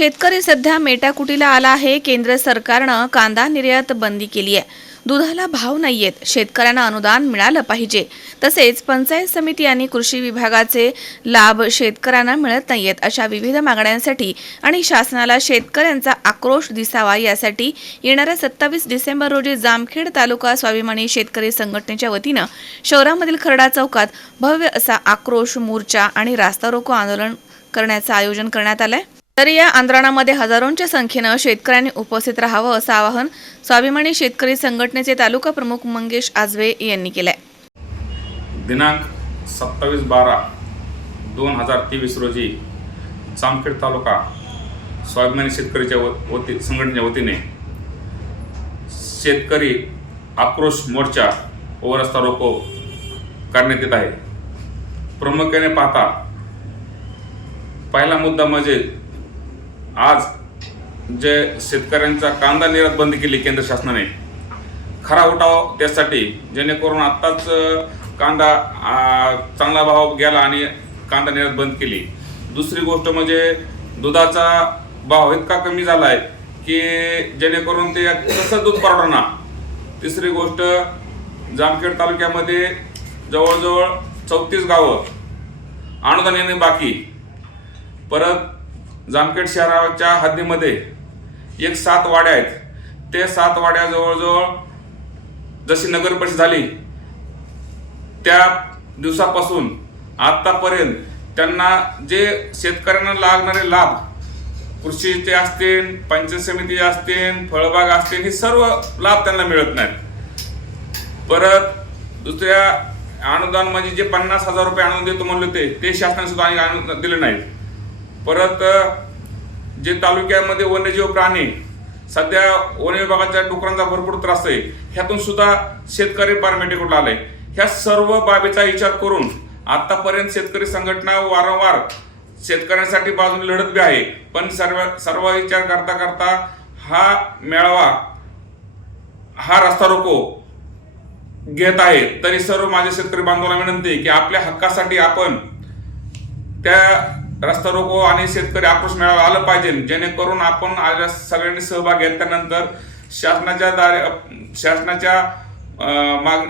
शेतकरी सध्या मेटाकुटीला आला आहे। केंद्र सरकारनं कांदा निर्यात बंदी केली आहे। दुधाला भाव नाहीयेत, शेतकऱ्यांना अनुदान मिळालं पाहिजे। तसेच पंचायत समिती आणि कृषी विभागाचे लाभ शेतकऱ्यांना मिळत नाहीयेत। अशा विविध मागण्यांसाठी आणि शासनाला शेतकऱ्यांचा आक्रोश दिसावा यासाठी येणाऱ्या 27 डिसेंबर रोजी जामखेड तालुका स्वाभिमानी शेतकरी संघटनेच्या वतीनं शहरामधील खर्डा चौकात भव्य असा आक्रोश मोर्चा आणि रास्ता रोको आंदोलन करण्याचं आयोजन करण्यात आलंय। तर या आंदोलनामध्ये हजारोंच्या संख्येने शेतकऱ्यांनी उपस्थित राहावं असं आवाहन स्वाभिमानी शेतकरी संघटनेचे तालुका प्रमुख मंगेश आजवे यांनी केलंय। दिनांक 27/12/2023 रोजी जामखेड तालुका स्वाभिमानी शेतकरीच्या संघटनेच्या वतीने शेतकरी आक्रोश मोर्चा व रस्ता रोको करण्यात येत आहे। प्रामुख्याने पाहता पहिला मुद्दा म्हणजे आज जे शेतकऱ्यांचा कांदा निर्यात बंदी केली केंद्र शासनाने, खरा उठाव त्यासाठी जेणेकरून आत्ताच कांदा चांगला भाव गेला आणि कांदा निर्यात बंद केली। दुसरी गोष्ट म्हणजे दुधाचा भाव इतका कमी झाला आहे की जेणेकरून ते कसं दूध परवडणार। तिसरी गोष्ट जामखेड तालुक्यामध्ये जवळजवळ 34 गावं अनुदान येणे बाकी। परत जामखेड शहराच्या हद्दीमध्ये 7 वाड्या आहेत। ते 7 वाड्या जवळजवळ जशी नगर परिषद झाली त्या दिवसापासून आतापर्यंत त्यांना जे शेतकऱ्यांना लागणारे लाभ, कृषीचे असतील, पंचायत समिती असतील, फळबाग असतील, हे सर्व लाभ त्यांना मिळत नाहीत। परत दुसऱ्या अनुदान म्हणजे जे 50,000 रुपये अनुदान देतो म्हणले ते शासनाने सुद्धा अनुदान दिले नाहीत। परत जे तालुक्यामध्ये वन्यजीव प्राणी सध्या वन विभागाच्या डुकरांचा भरपूर त्रास आहे, ह्यातून सुद्धा शेतकरी पारमेटिकला आले। ह्या सर्व बाबीचा विचार करून आतापर्यंत शेतकरी संघटना वारंवार शेतकऱ्यांसाठी बाजूने लढत बी आहे, पण सर्व विचार करता करता हा मेळावा, हा रस्ता रोको घेत आहे। तरी सर्व माझे शेतकरी बांधवांना विनंती आहे की आपल्या हक्कासाठी आपण त्या रस्ता रोको आणि शेतकरी आक्रोश मेळावा आलं पाहिजे, जेणेकरून आपण आज सगळ्यांनी सहभाग घेतल्यानंतर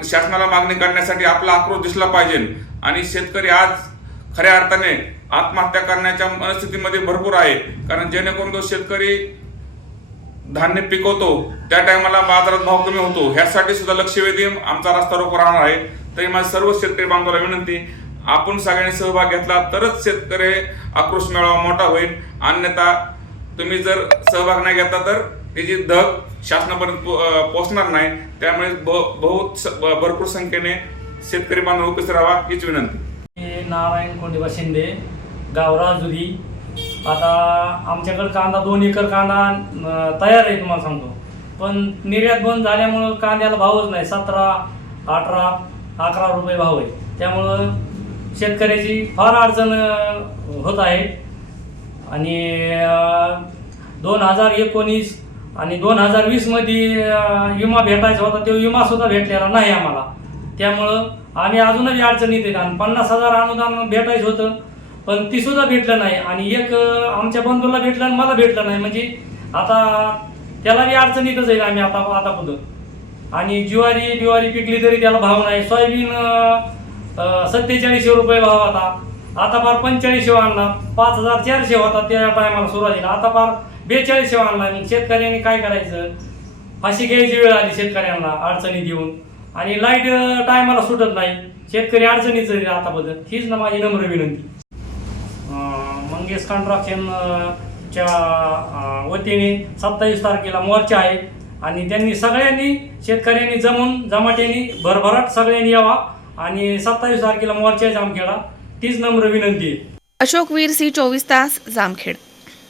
शासनाला मागणी करण्यासाठी आपला आक्रोश दिसला पाहिजे। आणि शेतकरी आज खऱ्या अर्थाने आत्महत्या करण्याच्या मनस्थितीमध्ये भरपूर आहे, कारण जेणेकरून तो शेतकरी धान्य पिकवतो त्या टायमाला बाजारात भाव कमी होतो, ह्यासाठी सुद्धा लक्षवेधी आमचा रस्ता रोको राहणार आहे। तरी माझ्या सर्व शेतकरी बांधवांना विनंती, आपण सगळ्यांनी सहभाग घेतला तरच शेतकरी आक्रोश मेळावा मोठा होईल, अन्यथा तुम्ही जर सहभाग नाही घेतला तर त्याची धग शासनापर्यंत पोहोचणार नाही। त्यामुळे भरपूर संख्येने शेतकरी बांधव उपस्थित राहावा हीच विनंती। नारायण कोंडीबा शिंदे, गाव राजुरी। आता आमच्याकडे कांदा 2 एकर कांदा तयार आहे तुम्हाला सांगतो, पण निर्यात बंद झाल्यामुळं कांद्याला भावच नाही। 17, 18, 11 रुपये भाव आहे। त्यामुळं शेतकऱ्याची फार अडचण होत आहे। आणि 2019 आणि 2020 मध्ये विमा भेटायचा होता, तो विमा सुद्धा भेटलेला नाही आम्हाला। त्यामुळं आम्ही अजूनही अडचणीत आहेत। आणि 50,000 अनुदान भेटायचं होतं, पण ती सुद्धा भेटलं नाही। आणि एक आमच्या बंधूला भेटलं आणि मला भेटलं नाही, म्हणजे आता त्याला बी अडचणीतच आहे आम्ही आता पुढं। आणि ज्वारी पिकली तरी त्याला भाव नाही। सोयाबीन 4700 रुपये भाव आता फार 4500 आणला। 5400 होता त्या टायमाला सुरुवातीला, आता फार 4200 आणला। मग शेतकऱ्यांनी काय करायचं, फाशी घ्यायची वेळ आली शेतकऱ्यांना अडचणीत येऊन। आणि लाईट टायमाला सुटत नाही, शेतकरी अडचणीच आहे आताबद्दल। हीच ना माझी नम्र विनंती। मंगेश कन्स्ट्रक्शनच्या वतीने 27 तारखेला मोर्चा आहे, आणि त्यांनी सगळ्यांनी शेतकऱ्यांनी जमाट्यांनी भरभराट सगळ्यांनी यावा आणि 27 तारखेला मोर्चा जामखेडा, तीच नम्र विनंती आहे। अशोक वीर, सी 24 तास, जामखेड।